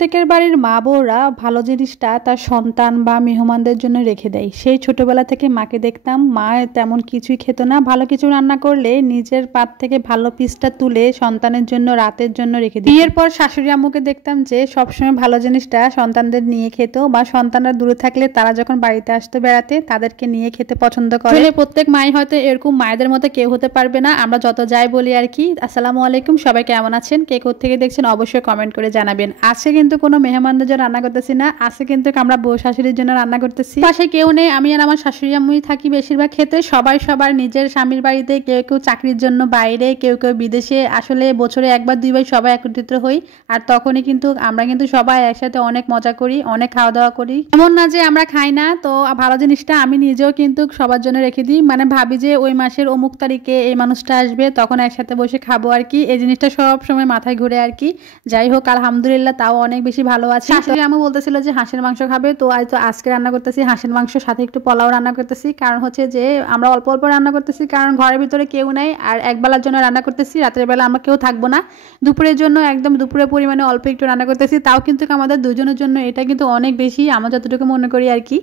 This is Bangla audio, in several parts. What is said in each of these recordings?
প্রত্যেকের বাড়ির মা বউরা ভালো জিনিসটা তার সন্তান বা মেহমানদের জন্য রেখে দেয়। সেই ছোটবেলা থেকে মাকে দেখতাম মা তেমন কিছুই খেত না, ভালো কিছু রান্না করলে নিজের পাত থেকে ভালো পিসটা তুলে সন্তানের জন্য রাতের জন্য রেখে দিত। বিয়ের পর শাশুড়ি আম্মুকে দেখতাম যে সবসময় ভালো জিনিসটা সন্তানদের নিয়ে খেত, বা সন্তানরা দূরে থাকলে তারা যখন বাড়িতে আসতো বেড়াতে তাদেরকে নিয়ে খেতে পছন্দ করে। প্রত্যেক মাই হয়তো এরকম মায়েদের মতো কেউ হতে পারবে না, আমরা যত যাই বলি আর কি। আসসালামু আলাইকুম, সবাই কেমন আছেন, কে কোত্থেকে দেখছেন অবশ্যই কমেন্ট করে জানাবেন। আজকে কিন্তু কোনো মেহমানদের জন্য রান্না করতেছি না, আজকে কিন্তু আমরা বউ শাশুড়ির জন্য রান্না করতেছি। পাশে কেউ নেই, আমি আর আমার শাশুড়ি আম্মুই থাকি বেশিরভাগ খেতে। সবাই সবার নিজের স্বামীর বাড়িতে, কেউ কেউ চাকরির জন্য বাইরে, কেউ কেউ বিদেশে। আসলে বছরে একবার দুইবার সবাই একত্রিত হই, আর তখনই কিন্তু আমরা কিন্তু সবাই একসাথে অনেক মজা করি, অনেক খাওয়া দাওয়া করি। এমন না যে আমরা খাই না, তো ভালো জিনিসটা আমি নিজেও কিন্তু সবার জন্য রেখে দিই। মানে ভাবি যে ওই মাসের অমুক তারিখে এই মানুষটা আসবে, তখন একসাথে বসে খাবো আর কি। এই জিনিসটা সব সময় মাথায় ঘুরে আর কি। যাই হোক, আলহামদুলিল্লাহ তাও অনেক বেশি ভালো আছে। শাশুড়ি আম্মু বলতেছিল যে হাঁসের মাংস খাবে, তো আজকে রান্না করতেছি হাঁসের মাংস, সাথে একটু পোলাও রান্না করতেছি। কারণ হচ্ছে যে আমরা অল্প অল্প রান্না করতেছি, কারণ ঘরের ভিতরে কেউ নেই, আর একবেলার জন্য রান্না করতেছি। রাতের বেলা আমরা কেউ থাকবো না, দুপুরের জন্য একদম দুপুরের পরিমাণে অল্প একটু রান্না করতেছি। তাও কিন্তু আমাদের দুজনের জন্য এটা কিন্তু অনেক বেশি, আমরা যতটুকু মনে করি আর কি।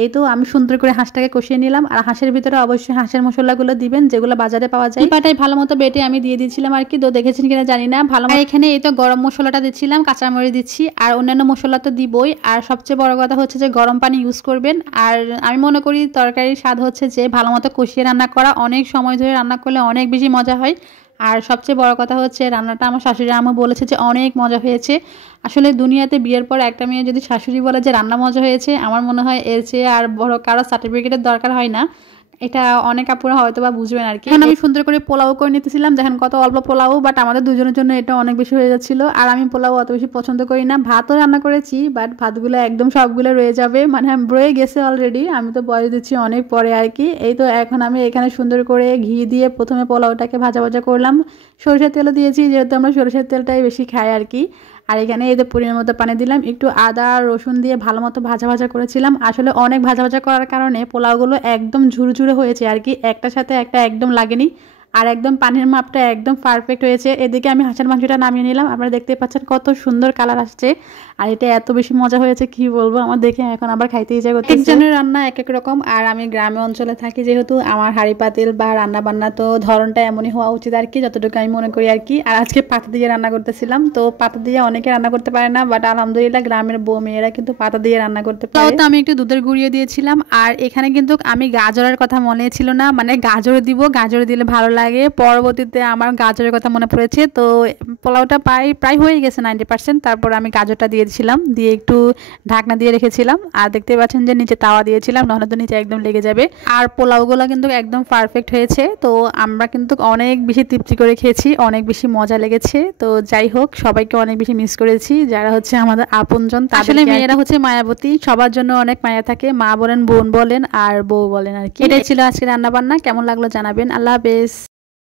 এই তো আমি সুন্দর করে হাঁসটাকে কষিয়ে নিলাম, আর হাঁসের ভিতরে অবশ্যই হাঁসের মশলাগুলো দিবেন যেগুলো বাজারে পাওয়া যায়। পাটাই ভালো মতো বেটে আমি দিয়ে দিচ্ছিলাম আর কি, তো দেখেছেন কিনা জানি না। ভালো এখানে এই তো গরম মশলাটা দিচ্ছিলাম, কাঁচামরিচ দিচ্ছি, আর অন্যান্য মশলা তো দিবই। আর সবচেয়ে বড় কথা হচ্ছে যে গরম পানি ইউজ করবেন। আর আমি মনে করি তরকারির স্বাদ হচ্ছে যে ভালো মতো কষিয়ে রান্না করা, অনেক সময় ধরে রান্না করলে অনেক বেশি মজা হয়। আর সবচেয়ে বড় কথা হচ্ছে রান্নাটা আমার শাশুড়ি আম্মু বলেছে যে অনেক মজা হয়েছে। আসলে দুনিয়াতে বিয়ের পর একটা মেয়ে যদি শাশুড়ি বলে যে রান্না মজা হয়েছে, আমার মনে হয় এর চেয়ে আর বড় কারো সার্টিফিকেটের দরকার হয় না। এটা অনেক আপুরা হয়তো বা বুঝবেন আর কি। এখন আমি সুন্দর করে পোলাও করে নিতেছিলাম, দেখেন কত অল্প পোলাও, বাট আমাদের দুজনের জন্য এটা অনেক বেশি হয়ে যাচ্ছিল। আর আমি পোলাও অত বেশি পছন্দ করি না, ভাতও রান্না করেছি, বাট ভাতগুলো একদম সবগুলো রয়ে যাবে, মানে রয়ে গেছে অলরেডি। আমি তো বয়স দিচ্ছি অনেক পরে আর কি। এই তো এখন আমি এখানে সুন্দর করে ঘি দিয়ে প্রথমে পোলাওটাকে ভাজা ভাজা করলাম। সরষের তেলও দিয়েছি, যেহেতু আমরা সরষের তেলটাই বেশি খাই আর কি। আর এখানে এই যে পরিমাণ মতো পানি দিলাম, একটু আদা রসুন দিয়ে ভালো মতো ভাজা ভাজা করেছিলাম। আসলে অনেক ভাজা ভাজা করার কারণে পোলাওগুলো একদম ঝুরঝুরে হয়েছে আর কি, একটার সাথে একটা একদম লাগেনি। আর একদম পানির মাপটা একদম পারফেক্ট হয়েছে। এদিকে আমি হাঁসের মাংসটা নামিয়ে নিলাম, আপনারা দেখতে পাচ্ছেন কত সুন্দর কালার আসছে। আর এটা এত বেশি মজা হয়েছে কি বলবো, আমার দেখে এখন আবার খাইতে ইচ্ছা করতেছে। একজনের রান্না এক এক রকম, আর আমি গ্রামে অঞ্চলে থাকি যেহেতু, আমার হাঁড়ি পাতিল বা রান্না বান্না তো ধরনটা এমনই হওয়া উচিত আর কি, যতটুকু আমি মনে করি আর কি। আর আজকে পাতা দিয়ে রান্না করতেছিলাম, তো পাতা দিয়ে অনেকে রান্না করতে পারে না, বাট আলহামদুলিল্লাহ গ্রামের বউ মেয়েরা কিন্তু পাতা দিয়ে রান্না করতে পারে। তো আমি একটু দুধের গুঁড়িয়ে দিয়েছিলাম। আর এখানে কিন্তু আমি গাজরের কথা মনে ছিল না, মানে গাজর দিব, গাজর দিলে ভালো লাগে। পরবর্তীতে আমার গাজরের কথা মনে পড়েছে, তো পোলাওটা প্রায় হয়ে গেছে 90%। তারপর আমি গাজরটা দিয়েছিলাম, দিয়ে একটু ঢাকনা দিয়ে রেখেছিলাম। আর দেখতে পাচ্ছেন যে নিচে তাওয়া দিয়েছিলাম, নাহলে তো নিচে একদম লেগে যাবে। আর পোলাওগুলো কিন্তু একদম পারফেক্ট হয়েছে, তো আমরা কিন্তু অনেক বেশি তৃপ্তি করে খেয়েছি, অনেক বেশি মজা লেগেছে। তো যাই হোক, সবাইকে অনেক বেশি মিস করেছি যারা হচ্ছে আমাদের আপনজন। আসলে মেয়েরা হচ্ছে মায়াবতী, সবার জন্য অনেক মায়া থাকে, মা বলেন, বোন বলেন, আর বউ বলেন আর কি। এটাই ছিল আজকে রান্না বান্না। কেমন লাগলো জানাবেন। আল্লাহ হাফেজ।